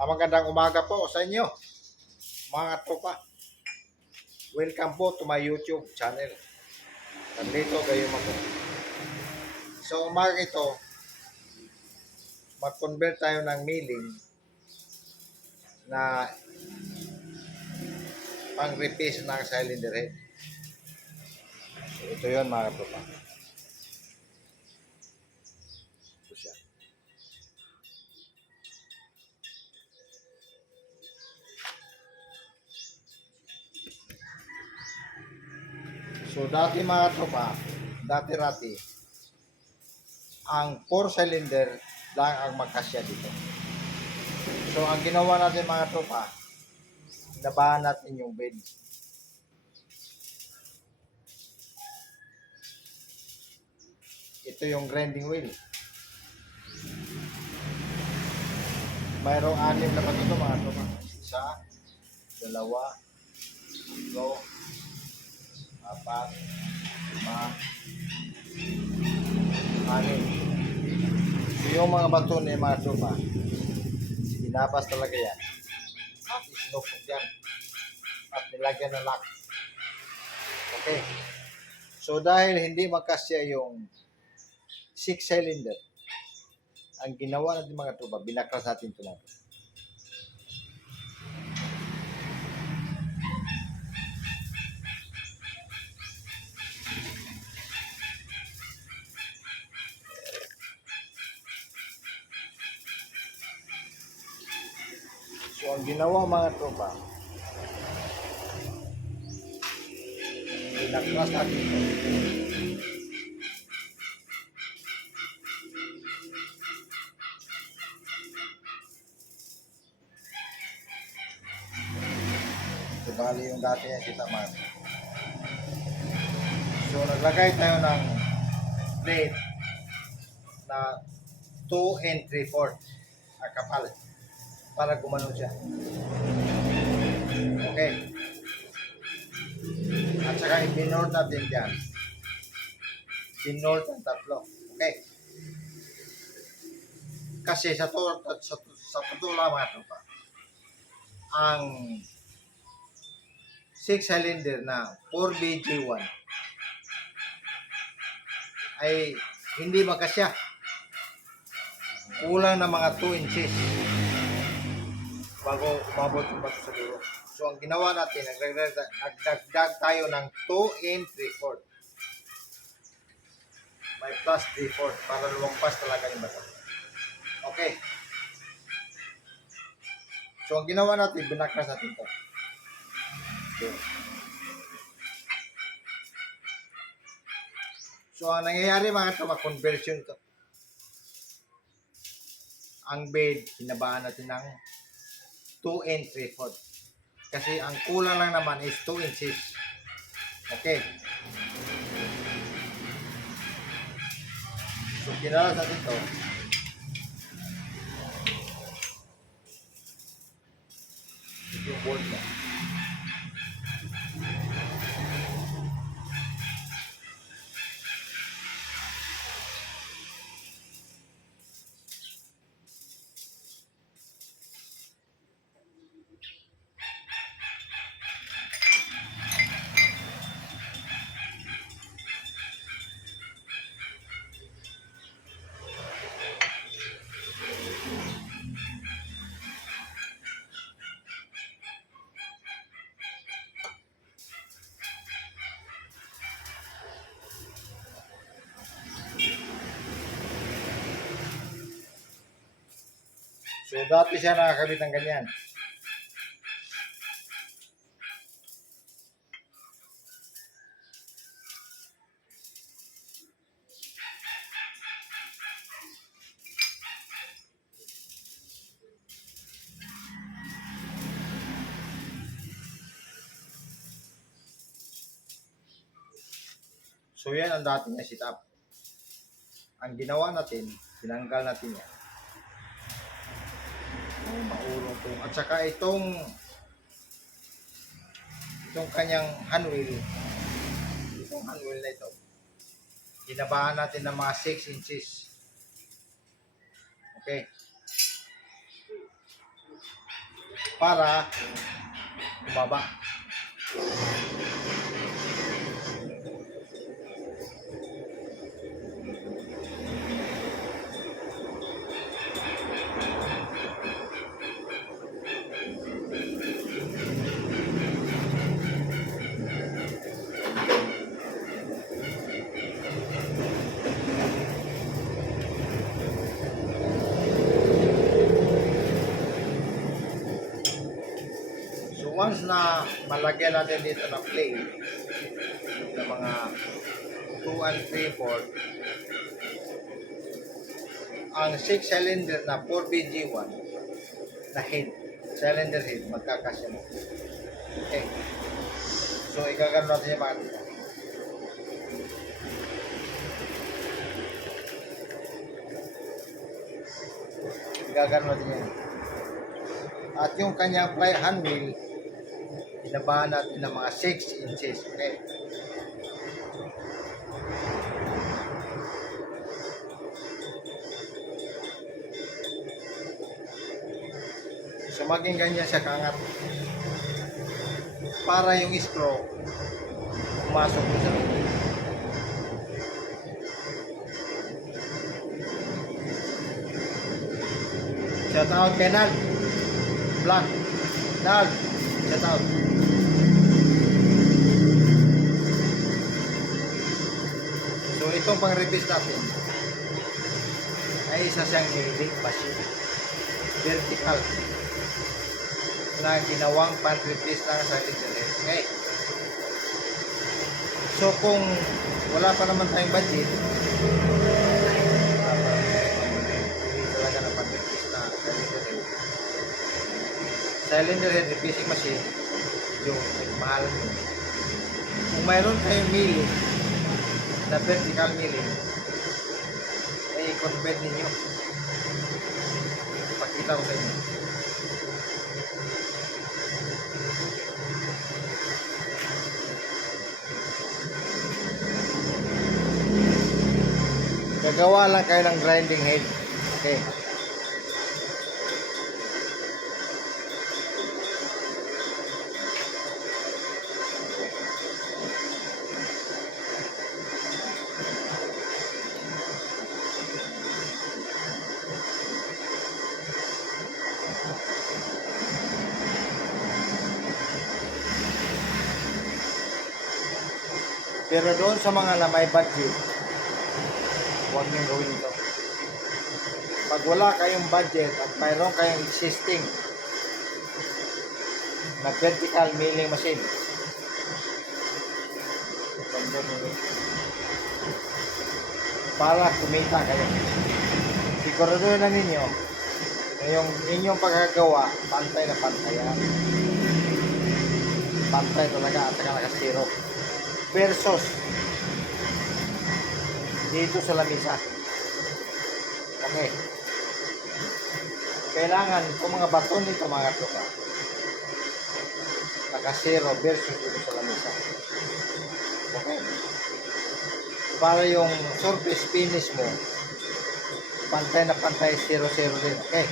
Ah, magandang umaga po sa inyo, mga tropa. Welcome po to my YouTube channel. Nandito kayo ako. So, umaga ito, mag-convert tayo ng milling na pang-replace ng cylinder head. So, ito yon mga tropa. So dati mga tropa, dati-rati, ang 4 cylinder lang ang magkasya dito. So ang ginawa natin mga tropa, nabahan natin yung bed. Ito yung grinding wheel. Mayroong anim na ito mga tropa. Isa, dalawa, tatlo, apat, lima, anim. So yung mga bato ni mga tropa, binapas talaga yan. At isinukog yan. At nilagyan ng lock. Okay. So dahil hindi magkasya yung six cylinder, ang ginawa natin mga tropa, binakras natin ito natin. Ang ginawa mga tropa, pinaklas natin ito. So, bali yung dati niya kita man. So, naglagay tayo ng blade na 2 and 3 4 ang kapal para gumano siya. Okay. At saka i-north natin dyan. Sinorth ang tatlo. Okay. Kasi sa to, sa, sa totoo lang mga tropa, ang 6 cylinder na 4BG1 ay hindi magkasya. Kulang na mga 2 inches bago umabot bato sa dulo. So, ang ginawa natin, nagdagdag, nagdagdag tayo ng 2 and 3 4 May plus 3 4 para lumampas talaga yung bato. Okay. So, ang ginawa natin, binakras natin to. Okay. So, ang nangyayari mga ito, conversion to. Ang bed, hinabaan natin ng 2 and 3 foot. Kasi ang kulang lang naman is 2 inches. Okay. So, kinalas natin ito. So, dati siya nakakabit ng ganyan. So, yan ang dati niya sit up. Ang ginawa natin, tinanggal natin yan. Oh, to. At saka itong itong kanyang handwheel itong handwheel na ito ginabahan natin ng mga 6 inches okay para bumaba. So once na malagyan natin dito ng plate ng mga 2 and 3 4 ang 6 cylinder na 4BG1 na head cylinder head magkakasya okay. So ikagano natin yung mga dito ikagano natin yan. At yung kanyang fly hand mill, inabahan natin ng mga 6 inches. Okay? So maging ganyan siya kangat. Para yung screw pumasok sa loob. Shout out kay Nal. Black. Nal. Shout out. Itong pang replace natin ay isa siyang milling machine. Vertical. Na ginawang pan-replace lang sa internet. Okay. So kung wala pa naman tayong budget, cylinder head. Replacing machine, yung mahal yun. Kung mayroon kayong milling, na vertical milling, ay i-convert ninyo. Ipakita ko sa inyo. Gagawa lang kayo ng grinding head. Okay. Pero doon sa mga na may budget, huwag niyong gawin ito. Pag wala kayong budget at mayroon kayong existing na vertical milling machine, para kumita kayo. Siguraduhin na ninyo na yung inyong pagkagawa, pantay na pantay yan. Pantay talaga at saka nakasiro versus dito sa lamisa. Okay. Kailangan kung mga bato nito mga tuka nakasero versus dito sa lamisa. Okay. Para yung surface finish mo pantay na pantay 0-0 din. Okay.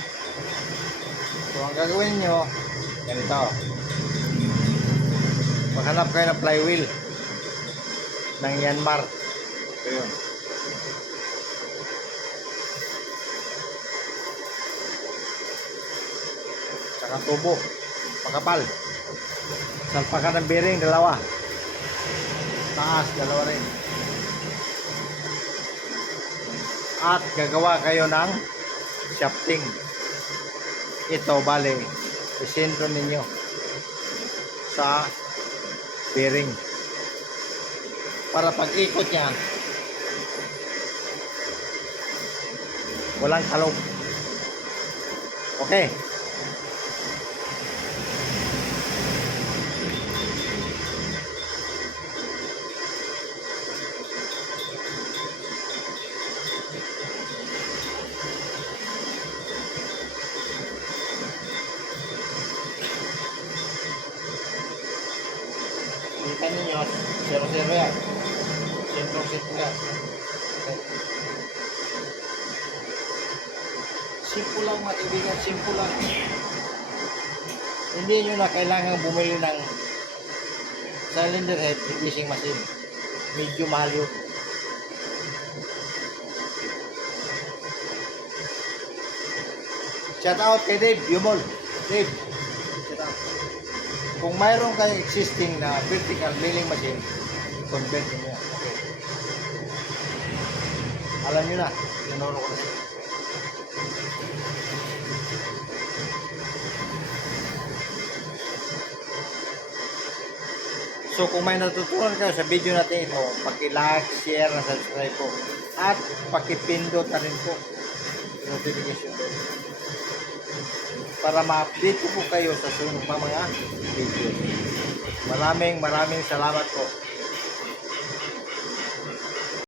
So ang gagawin nyo ganito. Maghanap kayo ng flywheel ng Myanmar. Ito yun. Saka tubo. Pakapal. Salpakan ng bearing, dalawa. Taas, dalawa rin. At gagawa kayo ng shafting. Ito, bale, isentro ninyo sa bearing para pag-ikot niya. Walang kalog okay Sentro-sentro yan. Okay. Simple lang mga simple lang. hindi nyo na kailangan bumili ng cylinder head replacing machine. Medyo mahal yun. Shout out kay Dave, Yumol. Dave, shout out. Kung mayroon kayong existing na vertical milling machine, convert nyo Alam nyo na, tinuro ko na. So kung may natutunan kayo sa video natin ito, paki-like, share, na subscribe po. At paki-pindot na rin po notification. Para ma-update po kayo sa sunod pa mga video. Maraming maraming salamat po.